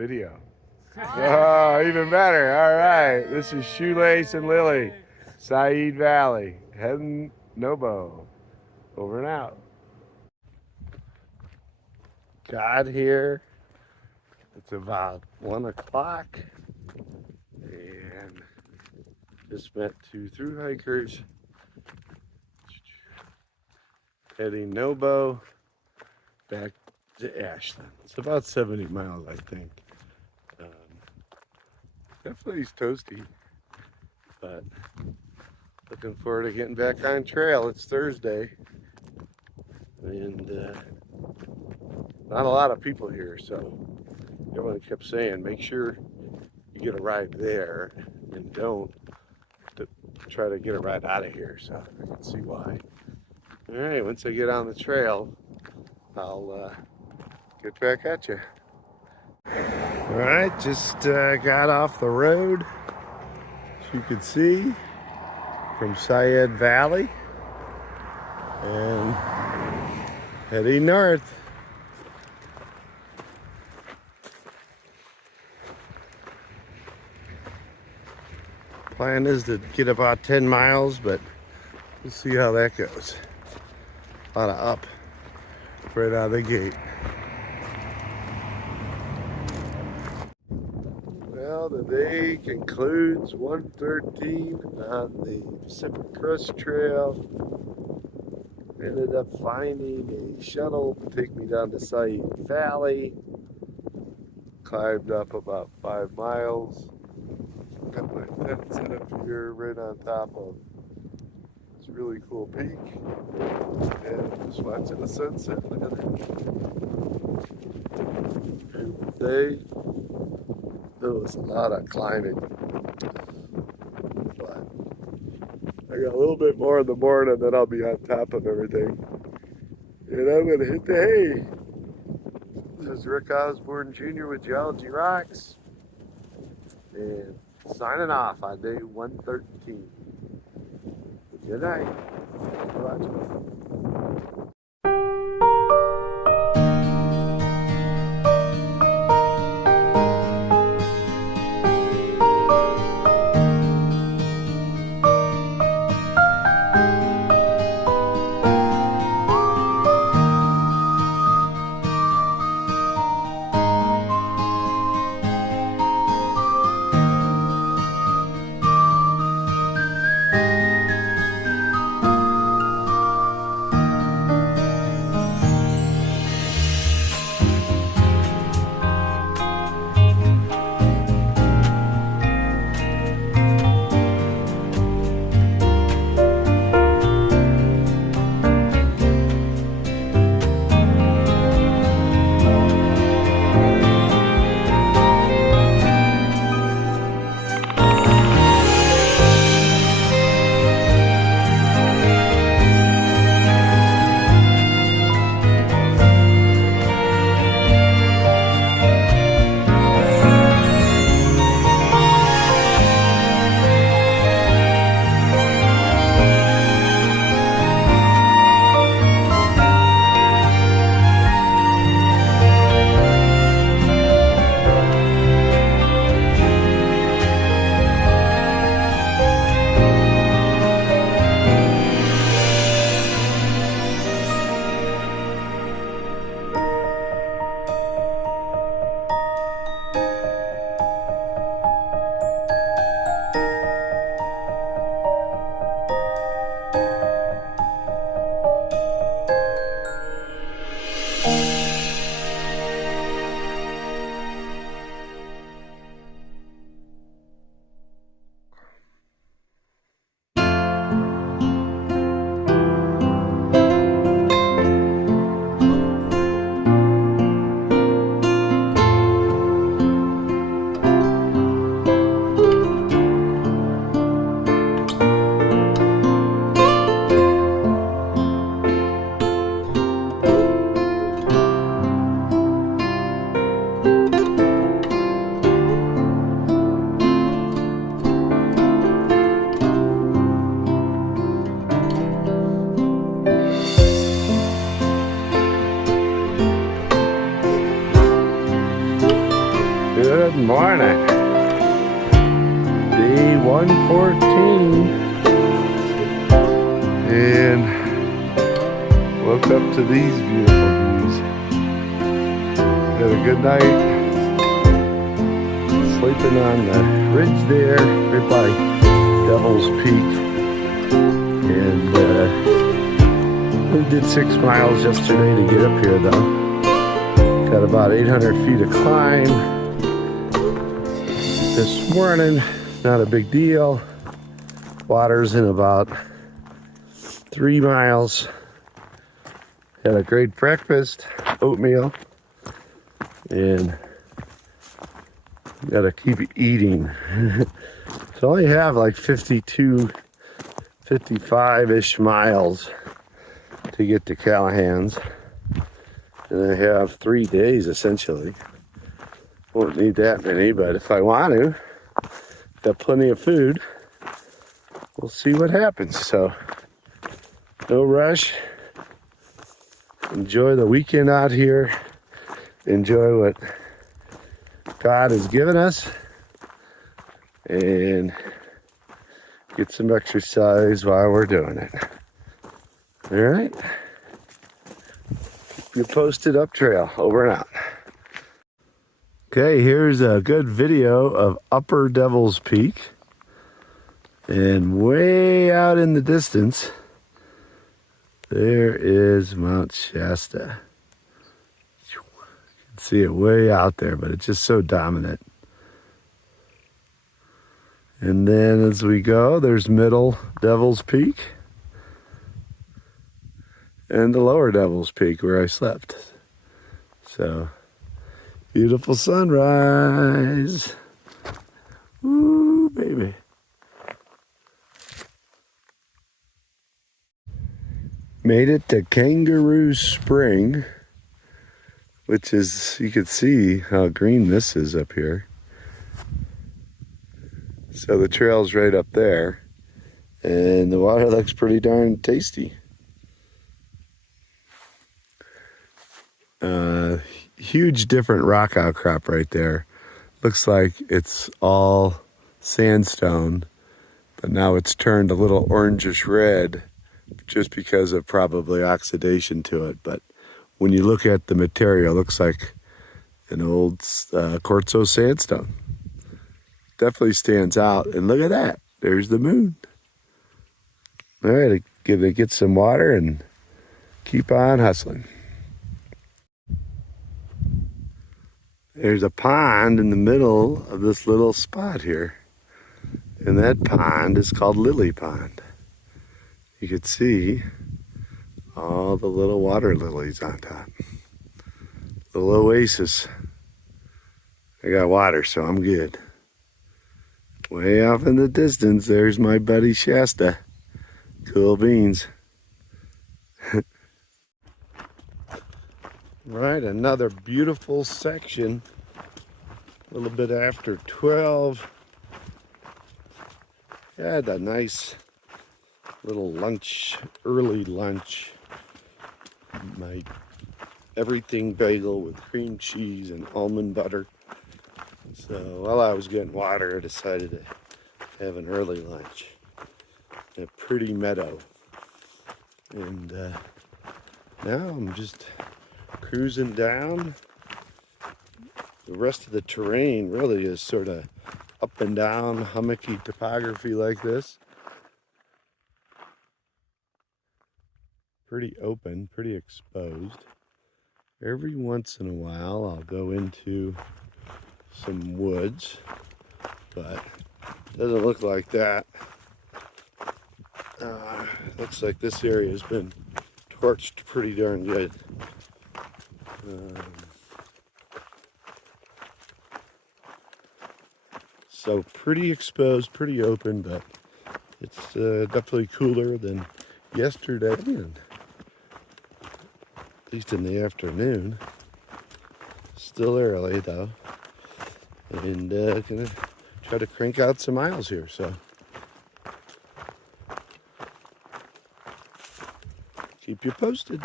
video. Oh, even better. All right. This is Shoelace and Lily, Seiad Valley, heading Nobo. Over and out. Got here. It's about 1 o'clock. And just met 2 through hikers. Heading Nobo back to Ashland. It's about 70 miles, I think. Definitely toasty, but looking forward to getting back on trail. It's Thursday, and not a lot of people here, so everyone kept saying, make sure you get a ride there and don't try to get a ride out of here, so I can see why. All right, once I get on the trail, I'll get back at you. All right, just got off the road, as you can see, from Seiad Valley, and heading north. Plan is to get about 10 miles, but we'll see how that goes. A lot of up right out of the gate. Well, the day concludes 1:13 on the Pacific Crest Trail. Ended up finding a shuttle to take me down to Seiad Valley. Climbed up about 5 miles. Got my tent set up here right on top of this really cool peak. And just watching the sunset. Look at that. Beautiful day. There was a lot of climbing, but I got a little bit more in the morning, then I'll be on top of everything. And I'm going to hit the hay. This is Rick Osborne Jr. with Geology Rocks, and signing off on day 113. Good night. Thanks for watching. 1:14 and woke up to these beautiful views. Had a good night sleeping on the ridge there right by Devil's Peak, and we did 6 miles yesterday to get up here though. Got about 800 feet of climb this morning. Not a big deal. Water's in about 3 miles. Had a great breakfast, oatmeal, and gotta keep eating. So I only have like 52, 55-ish miles to get to Callahan's. And I have 3 days essentially. Won't need that many, but if I want to, got plenty of food. We'll see what happens. So no rush. Enjoy the weekend out here. Enjoy what God has given us. And get some exercise while we're doing it. All right. Keep you posted up trail. Over and out. Okay, here's a good video of Upper Devil's Peak. And way out in the distance, there is Mount Shasta. You can see it way out there, but it's just so dominant. And then as we go, there's Middle Devil's Peak and the Lower Devil's Peak where I slept. So, beautiful sunrise. Woo, baby. Made it to Kangaroo Spring, which is, you can see how green this is up here. So the trail's right up there, and the water looks pretty darn tasty. Huge different rock outcrop right there. Looks like it's all sandstone, but now it's turned a little orangish red just because of probably oxidation to it. But when you look at the material, it looks like an old quartzo sandstone. Definitely stands out. And look at that. There's the moon. All right, get some water and keep on hustling. There's a pond in the middle of this little spot here. And that pond is called Lily Pond. You can see all the little water lilies on top. Little oasis. I got water, so I'm good. Way off in the distance, there's my buddy Shasta. Cool beans. Right, another beautiful section. A little bit after 12. Had a nice little lunch, early lunch. My everything bagel with cream cheese and almond butter. So while I was getting water, I decided to have an early lunch. A pretty meadow. And now I'm just cruising down. The rest of the terrain really is sort of up and down, hummocky topography like this. Pretty open, pretty exposed. Every once in a while I'll go into some woods, but it doesn't look like that. Looks like this area has been torched pretty darn good. So pretty exposed, pretty open, but it's definitely cooler than yesterday, and at least in the afternoon. Still early though, and gonna try to crank out some miles here. So keep you posted.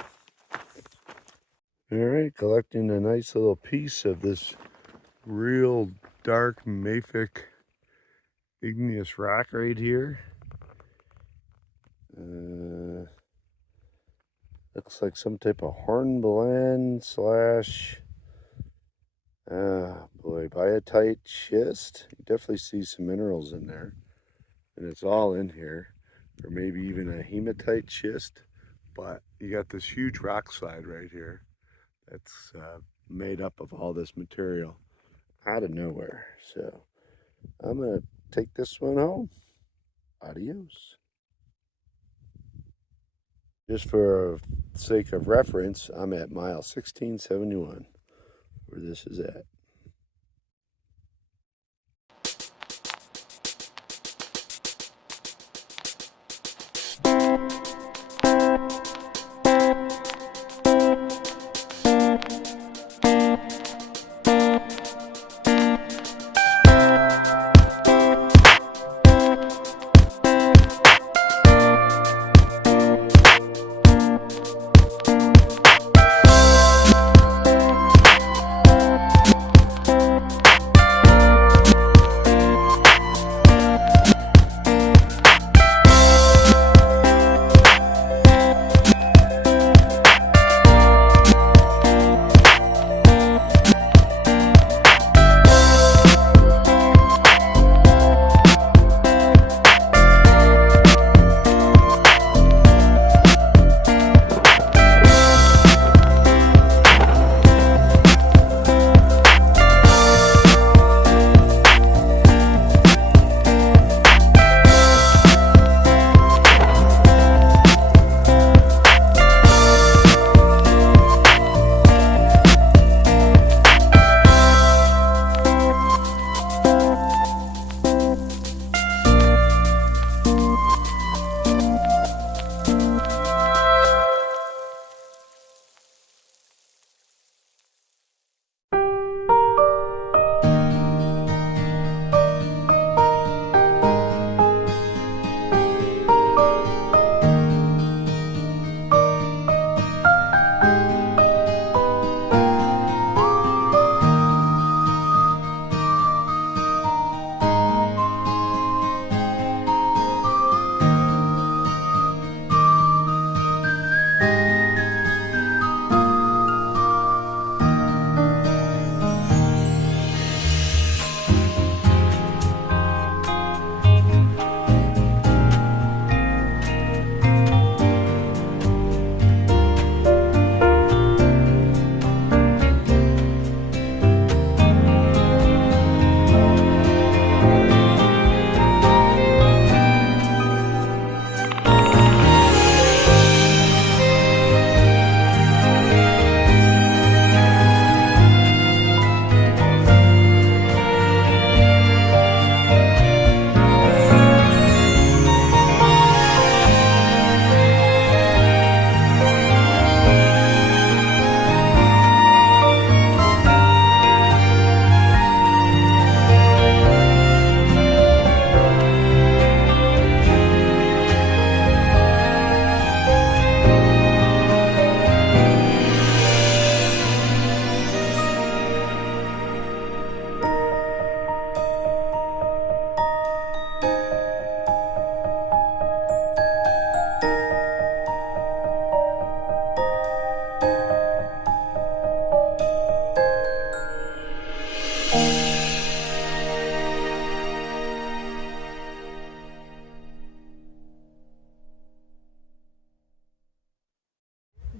All right, collecting a nice little piece of this real dark mafic igneous rock right here. Looks like some type of hornblende slash, boy, biotite schist. You definitely see some minerals in there. And it's all in here. Or maybe even a hematite schist. But you got this huge rock slide right here that's made up of all this material out of nowhere. So I'm going to take this one home. Adios. Just for sake of reference, I'm at mile 1671, where this is at.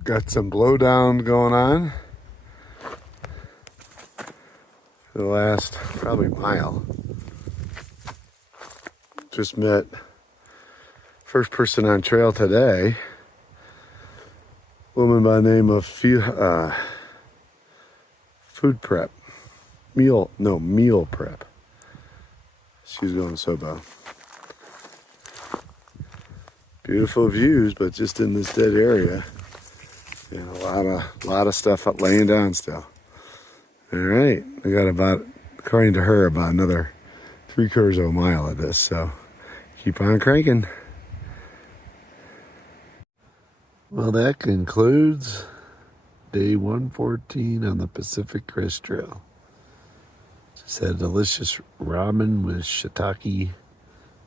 Got some blowdown going on for the last probably mile. Just met first person on trail today, woman by the name of food prep, meal prep. She's going Sobo. Beautiful views, but just in this dead area. And a lot of stuff up laying down still. All right, I got about, according to her, about another 3/4 of a mile of this. So keep on cranking. Well, that concludes day 114 on the Pacific Crest Trail. Just had delicious ramen with shiitake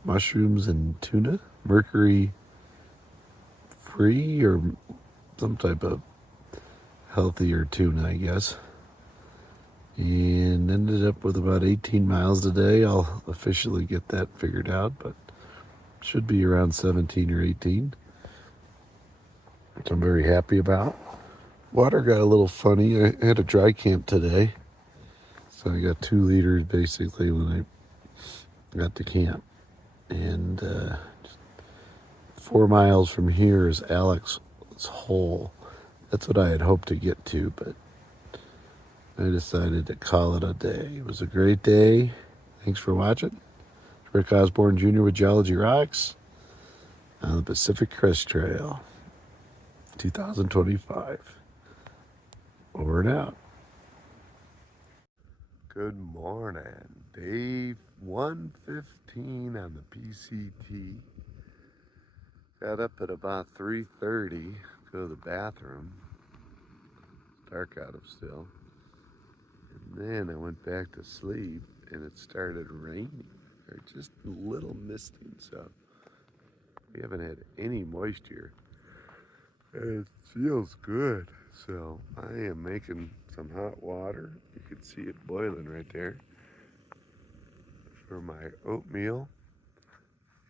mushrooms and tuna, mercury free or some type of healthier tuna, I guess. And ended up with about 18 miles today. I'll officially get that figured out, but should be around 17 or 18, which I'm very happy about. Water got a little funny. I had a dry camp today, so I got 2 liters basically when I got to camp. And 4 miles from here is Alex's hole. That's what I had hoped to get to, but I decided to call it a day. It was a great day. Thanks for watching. Rick Osborne Jr. with Geology Rocks on the Pacific Crest Trail, 2025. Over and out. Good morning. Day 115 on the PCT. Got up at about 3:30, go to the bathroom. Dark out of still. And then I went back to sleep and it started raining, or just a little misting, so we haven't had any moisture. It feels good, so I am making some hot water. You can see it boiling right there for my oatmeal.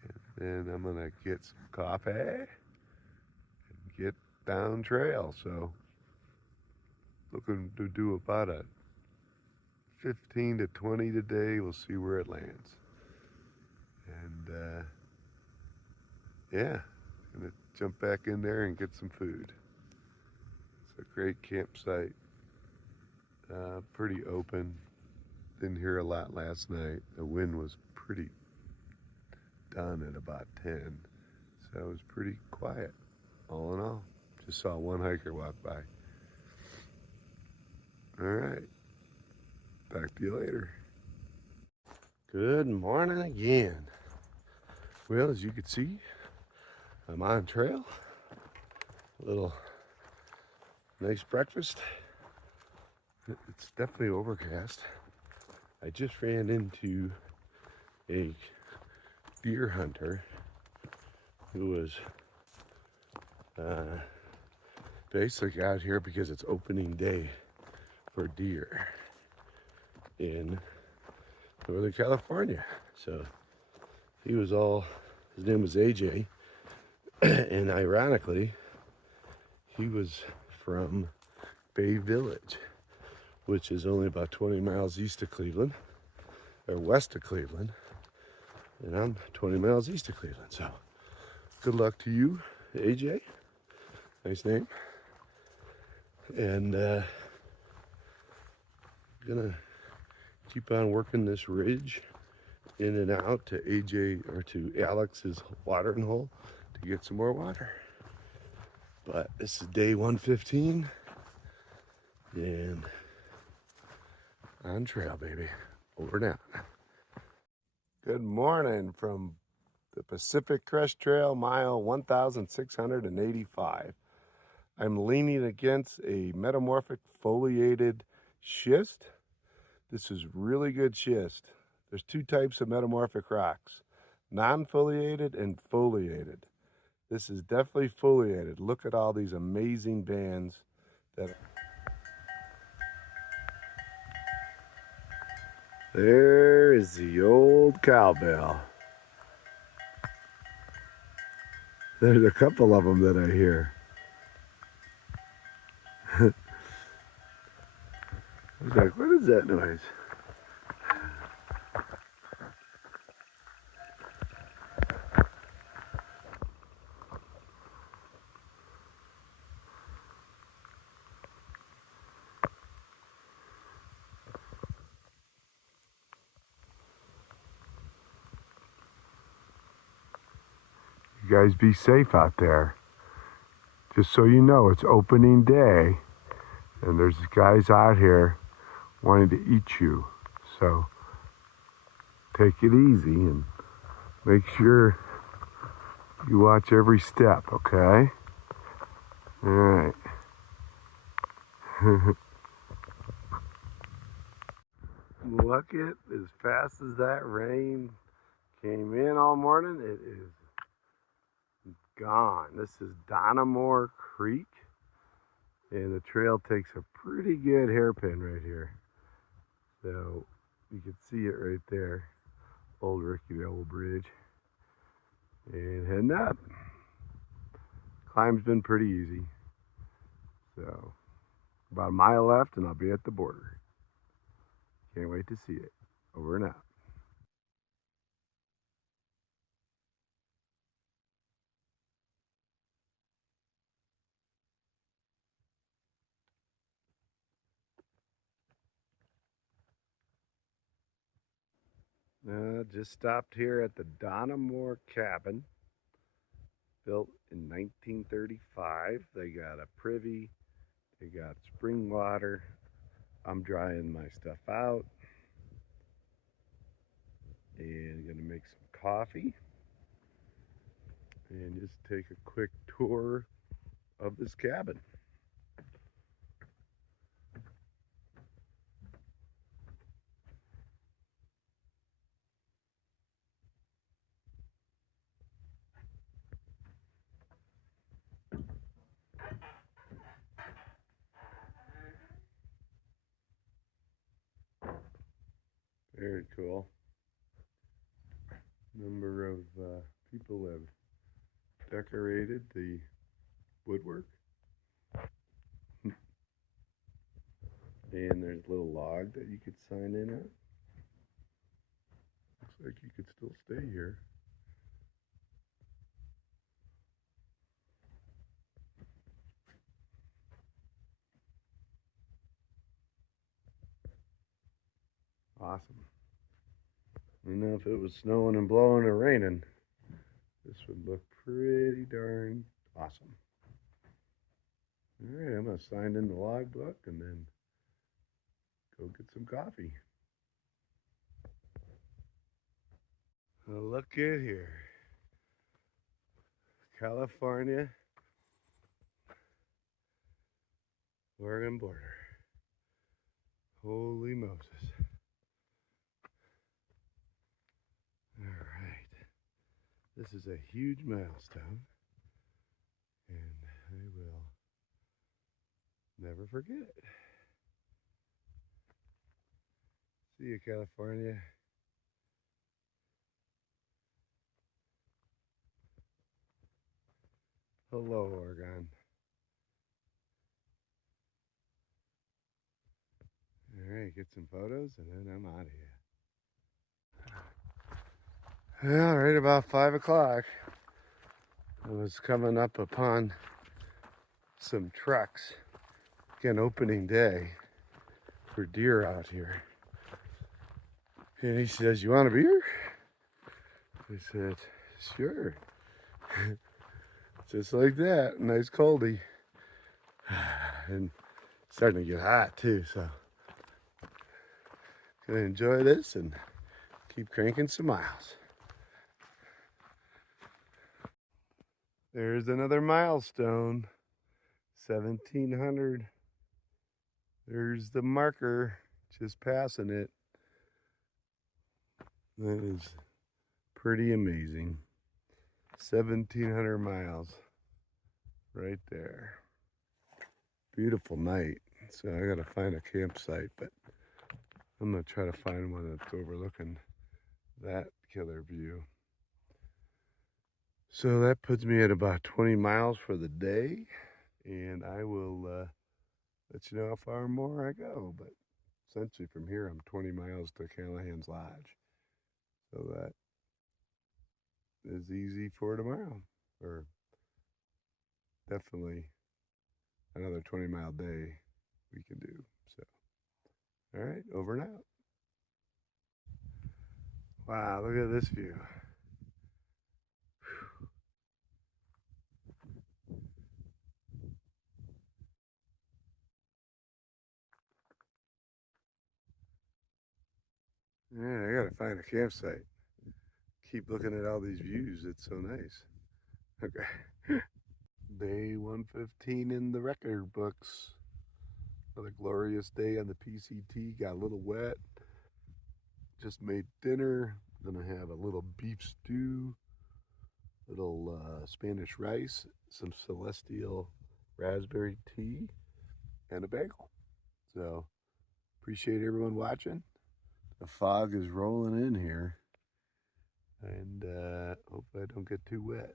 And then I'm gonna get some coffee and get down trail. So looking to do about a 15 to 20 today. We'll see where it lands. And yeah, gonna jump back in there and get some food. It's a great campsite, pretty open. Didn't hear a lot last night. The wind was pretty done at about 10, so it was pretty quiet all in all. Just saw one hiker walk by. All right, talk to you later. Good morning again. Well, as you can see, I'm on trail. A little nice breakfast. It's definitely overcast. I just ran into a deer hunter who was basically out here because it's opening day for deer in Northern California. So he was his name was AJ, and ironically, he was from Bay Village, which is only about 20 miles east of Cleveland, or west of Cleveland, and I'm 20 miles east of Cleveland. So good luck to you, AJ. Nice name. And gonna keep on working this ridge in and out to AJ, or to Alex's watering hole to get some more water. But this is day 115 and on trail, baby. Over and out. Good morning from the Pacific Crest Trail, mile 1,685. I'm leaning against a metamorphic foliated schist. This is really good schist. There's 2 types of metamorphic rocks, non-foliated and foliated. This is definitely foliated. Look at all these amazing bands that. There is the old cowbell. There's a couple of them that I hear. I was like, what is that noise? You guys be safe out there. Just so you know, it's opening day, and there's guys out here wanting to eat you. So take it easy and make sure you watch every step, okay? All right. Look at as fast as that rain Came in all morning. It is gone. This is Donamore Creek, and the trail takes a pretty good hairpin right here. So you can see it right there, old Ricky the Old Bridge. And heading up. Climb's been pretty easy. So about a mile left and I'll be at the border. Can't wait to see it. Over and out. Just stopped here at the Donamore Cabin, built in 1935. They got a privy, they got spring water. I'm drying my stuff out and gonna make some coffee and just take a quick tour of this cabin. Very cool. Number of people have decorated the woodwork. And there's a little log that you could sign in at. Looks like you could still stay here. Awesome. I know if it was snowing and blowing or raining, this would look pretty darn awesome. All right, I'm going to sign in the logbook and then go get some coffee. Well, look at here. California, Oregon border. Holy Moses. All right. This is a huge milestone, and I will never forget. See you, California. Hello, Oregon. All right, get some photos, and then I'm out of here. All right, about 5 o'clock, I was coming up upon some trucks. Again, opening day for deer out here. And he says, "You want a beer?" I said, "Sure." Just like that, nice coldie. And starting to get hot too, so gonna enjoy this and keep cranking some miles. There's another milestone, 1700. There's the marker, just passing it. That is pretty amazing. 1700 miles right there. Beautiful night. So I gotta find a campsite, but I'm gonna try to find one that's overlooking that killer view. So that puts me at about 20 miles for the day, and I will let you know how far more I go. But essentially from here, I'm 20 miles to Callahan's Lodge. So that is easy for tomorrow, or definitely another 20-mile day we can do. So, all right, over and out. Wow, look at this view. Yeah, I gotta find a campsite. Keep looking at all these views. It's so nice. Okay. Day 115 in the record books. Another glorious day on the PCT. Got a little wet. Just made dinner. Gonna have a little beef stew, little Spanish rice, some celestial raspberry tea, and a bagel. So appreciate everyone watching. The fog is rolling in here, and hope I don't get too wet.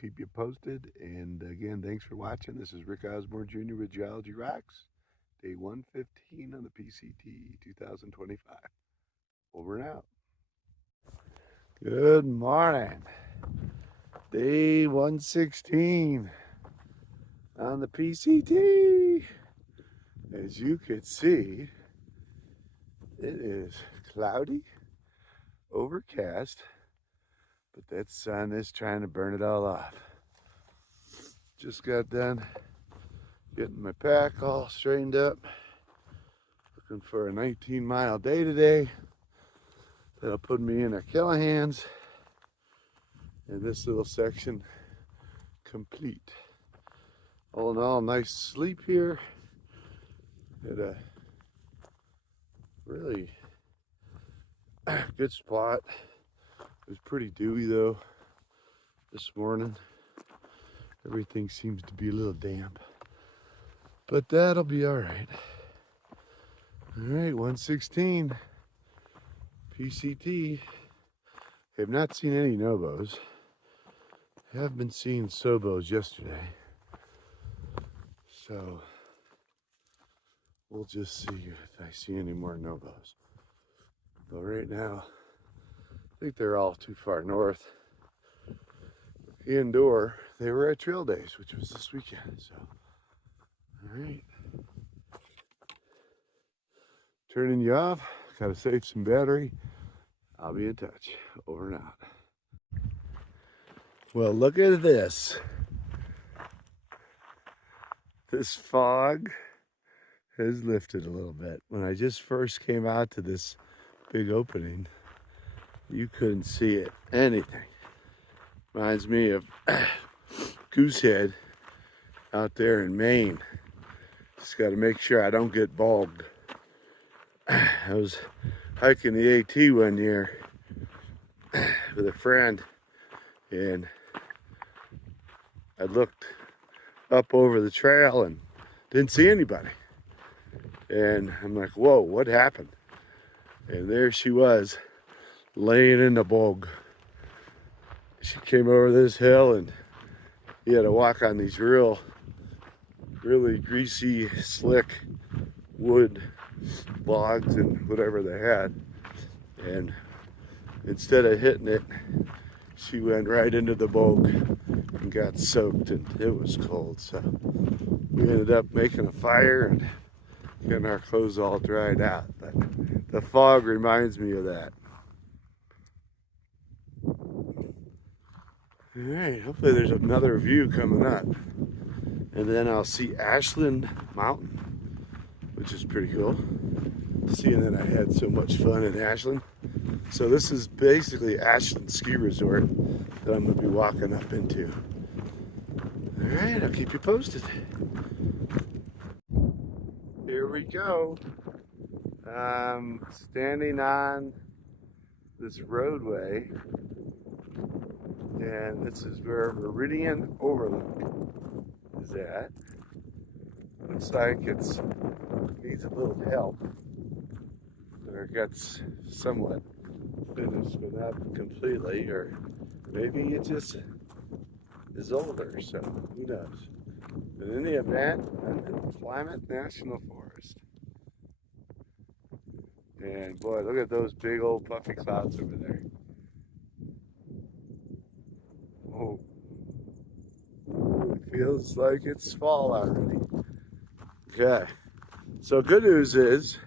Keep you posted, and again, thanks for watching. This is Rick Osborne Jr. with Geology Rocks, day 115 on the PCT 2025. Over and out. Good morning. Day 116 on the PCT. As you can see, it is cloudy, overcast, but that sun is trying to burn it all off. Just got done getting my pack all straightened up. Looking for a 19-mile day today. That'll put me in a Callahan's. And this little section complete. All in all, nice sleep here. Had a really good spot. It was pretty dewy though this morning. Everything seems to be a little damp, but that'll be all right. All right, 116 PCT. Have not seen any Nobos. Have been seeing Sobos yesterday. So we'll just see if I see any more Nobos. But right now, I think they're all too far north. Indoor, they were at trail days, which was this weekend. So, all right. Turning you off. Gotta save some battery. I'll be in touch. Over and out. Well, look at this. This fog has lifted a little bit. When I just first came out to this big opening, you couldn't see it, anything. Reminds me of Goosehead out there in Maine. Just got to make sure I don't get bogged. I was hiking the AT one year with a friend, and I looked up over the trail and didn't see anybody. And I'm like, whoa, what happened? And there she was, laying in the bog. She came over this hill, and you had to walk on these really greasy, slick wood logs and whatever they had. And instead of hitting it, she went right into the bog and got soaked, and it was cold. So we ended up making a fire and getting our clothes all dried out. But the fog reminds me of that. All right, hopefully there's another view coming up. And then I'll see Ashland Mountain, which is pretty cool. Seeing that I had so much fun in Ashland. So this is basically Ashland Ski Resort that I'm gonna be walking up into. All right, I'll keep you posted. Here we go. Standing on this roadway, and this is where Meridian Overlook is at. Looks like it's needs a little help. Or it got somewhat finished, but not completely, or maybe it just is older, so who knows. But in the event, I'm in Klamath National Forest. And boy, look at those big old puffy clouds over there. Oh, it feels like it's fall already. Okay, so good news is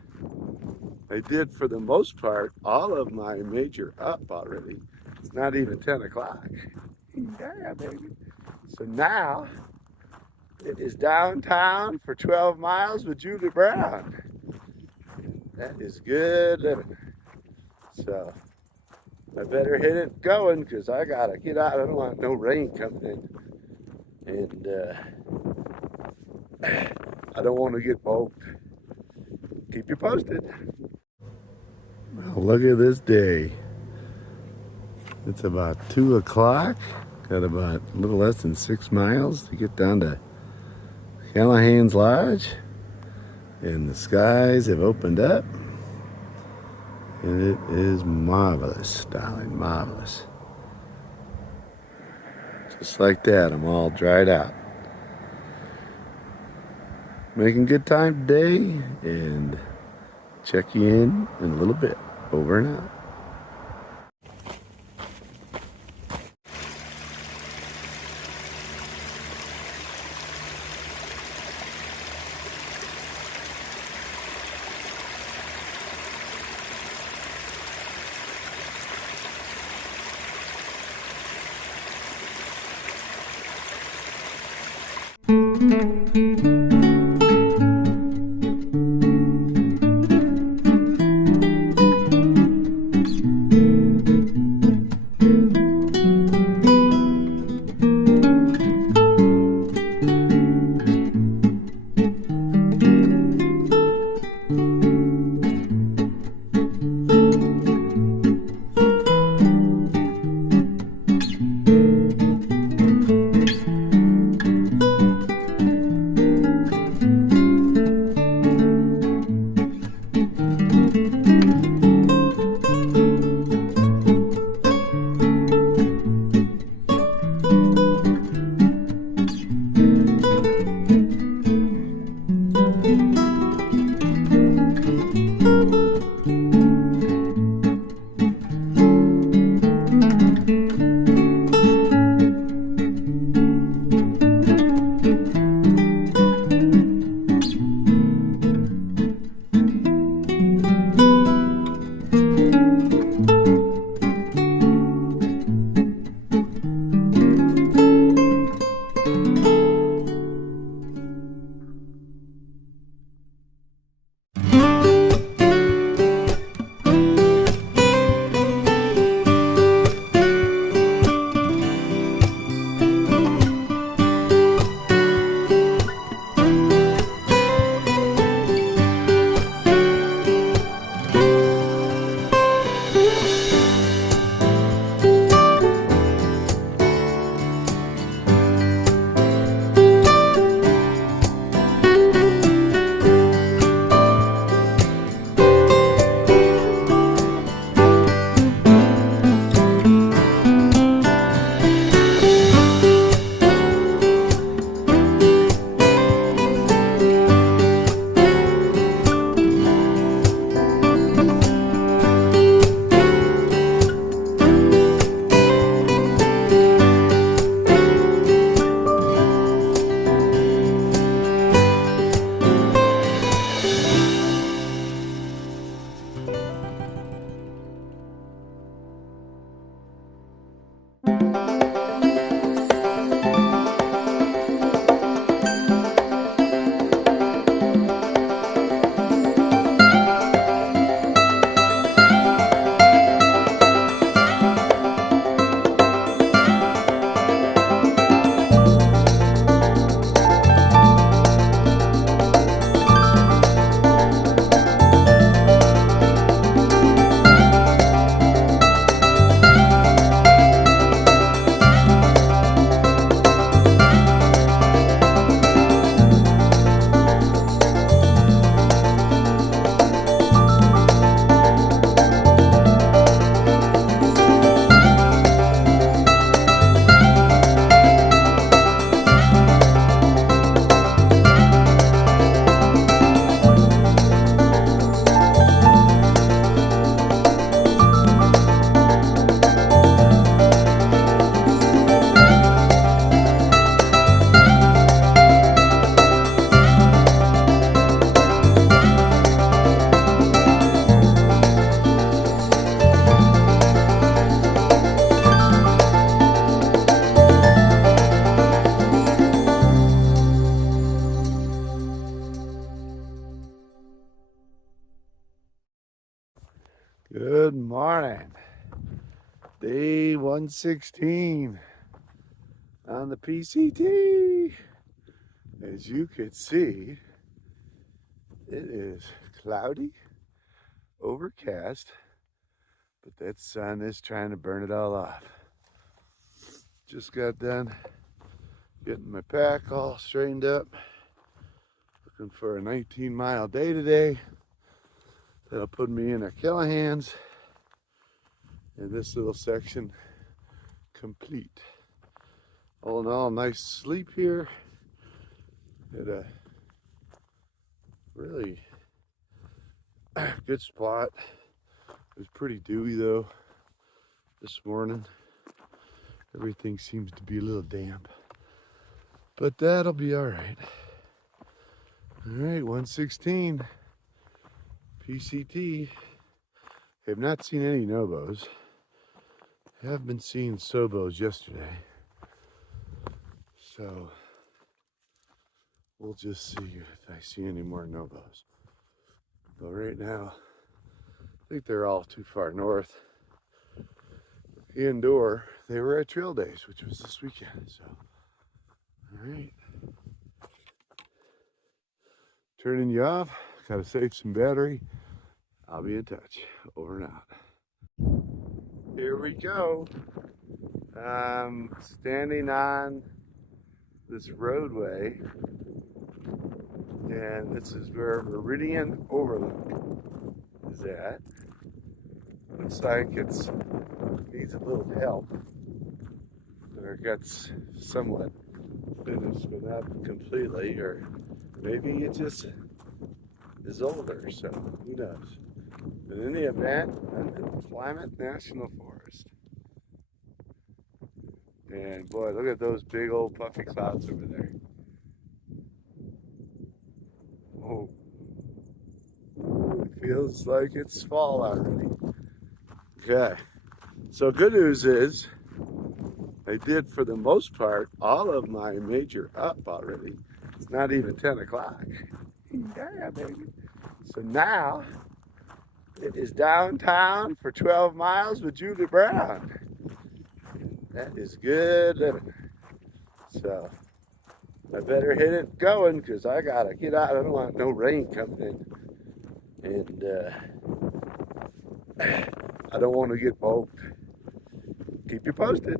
I did, for the most part, all of my major up already. It's not even 10 o'clock. Yeah, baby. So now it is downtown for 12 miles with Julie Brown. That is good living. So I better hit it going, because I gotta get out. I don't want no rain coming in. And I don't want to get bogged. Keep you posted. Well, look at this day. It's about 2 o'clock. Got about a little less than 6 miles to get down to Callahan's Lodge. And the skies have opened up. And it is marvelous, darling, marvelous. Just like that, I'm all dried out. Making good time today, and check you in a little bit. Over and out. Good morning. Day 116 on the PCT. As you could see, it is cloudy, overcast, but that sun is trying to burn it all off. Just got done getting my pack all straightened up. Looking for a 19-mile day today. That'll put me in at Callahan's. And this little section complete. All in all, nice sleep here. Had a really good spot. It was pretty dewy though this morning. Everything seems to be a little damp, but that'll be all right. All right, 116 PCT. Have not seen any Nobos. Have been seeing Sobos yesterday. So we'll just see if I see any more Nobos. But right now, I think they're all too far north. Indoor, they were at trail days, which was this weekend. So, all right. Turning you off. Gotta save some battery. I'll be in touch. Over and out. Here we go. Standing on this roadway, and this is where Meridian Overlook is at. Looks like it's needs a little help, or it got somewhat finished, but not completely, or maybe it just is older, so who knows. But in the event, I'm in Klamath National Forest. And boy, look at those big old puffy clouds over there. Oh, it feels like it's fall already. Okay, so good news is I did, for the most part, all of my major up already. It's not even 10 o'clock. Yeah, baby. So now it is downtown for 12 miles with Julie Brown. That is good living. So I better hit it going, because I gotta get out. I don't want no rain coming in. And I don't want to get bogged. Keep you posted.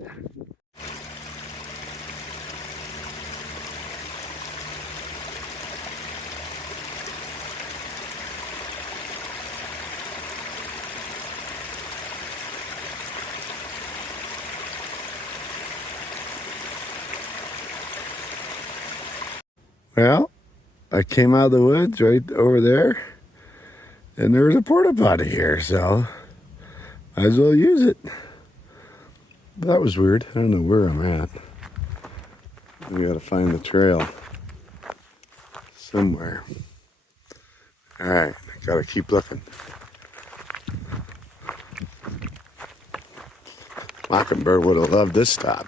Well, I came out of the woods right over there, and there was a porta potty here, so might as well use it. That was weird. I don't know where I'm at. We gotta find the trail somewhere. All right, gotta keep looking. Mockingbird would have loved this stop.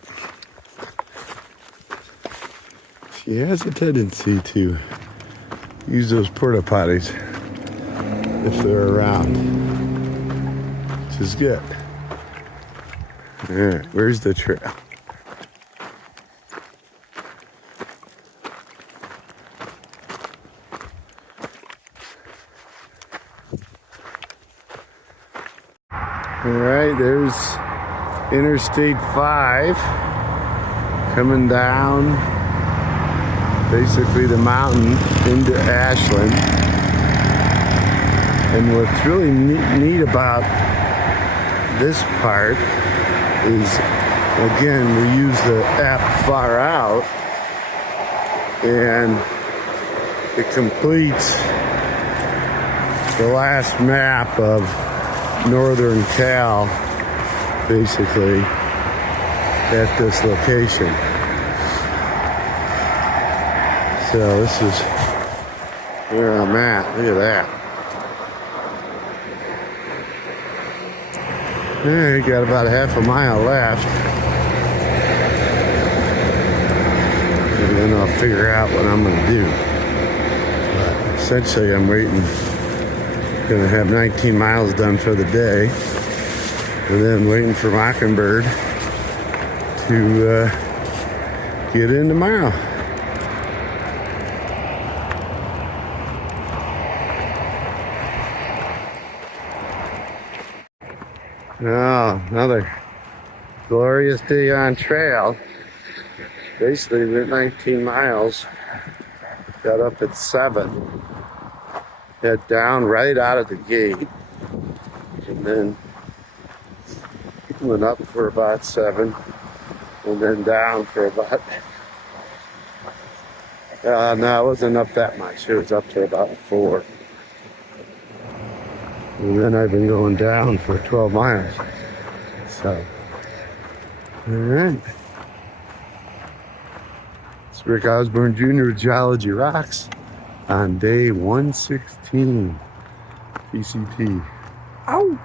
She has a tendency to use those porta potties if they're around, which is good. All right, where's the trail? All right, there's Interstate 5 coming down basically the mountain into Ashland. And what's really neat about this part is, again, we use the app Far Out, and it completes the last map of Northern Cal, basically, at this location. So this is where I'm at. Look at that. All right, got about half a mile left. And then I'll figure out what I'm going to do. But essentially, I'm waiting. Going to have 19 miles done for the day. And then waiting for Mockingbird to get in tomorrow. Oh, another glorious day on trail. Basically, we went 19 miles. Got up at 7. Head down right out of the gate. And then went up for about 7. And then down for about... no, it wasn't up that much. It was up for about 4. And then I've been going down for 12 miles. So, all right. It's Rick Osborne Jr. with Geology Rocks on day 116. PCT. Ow!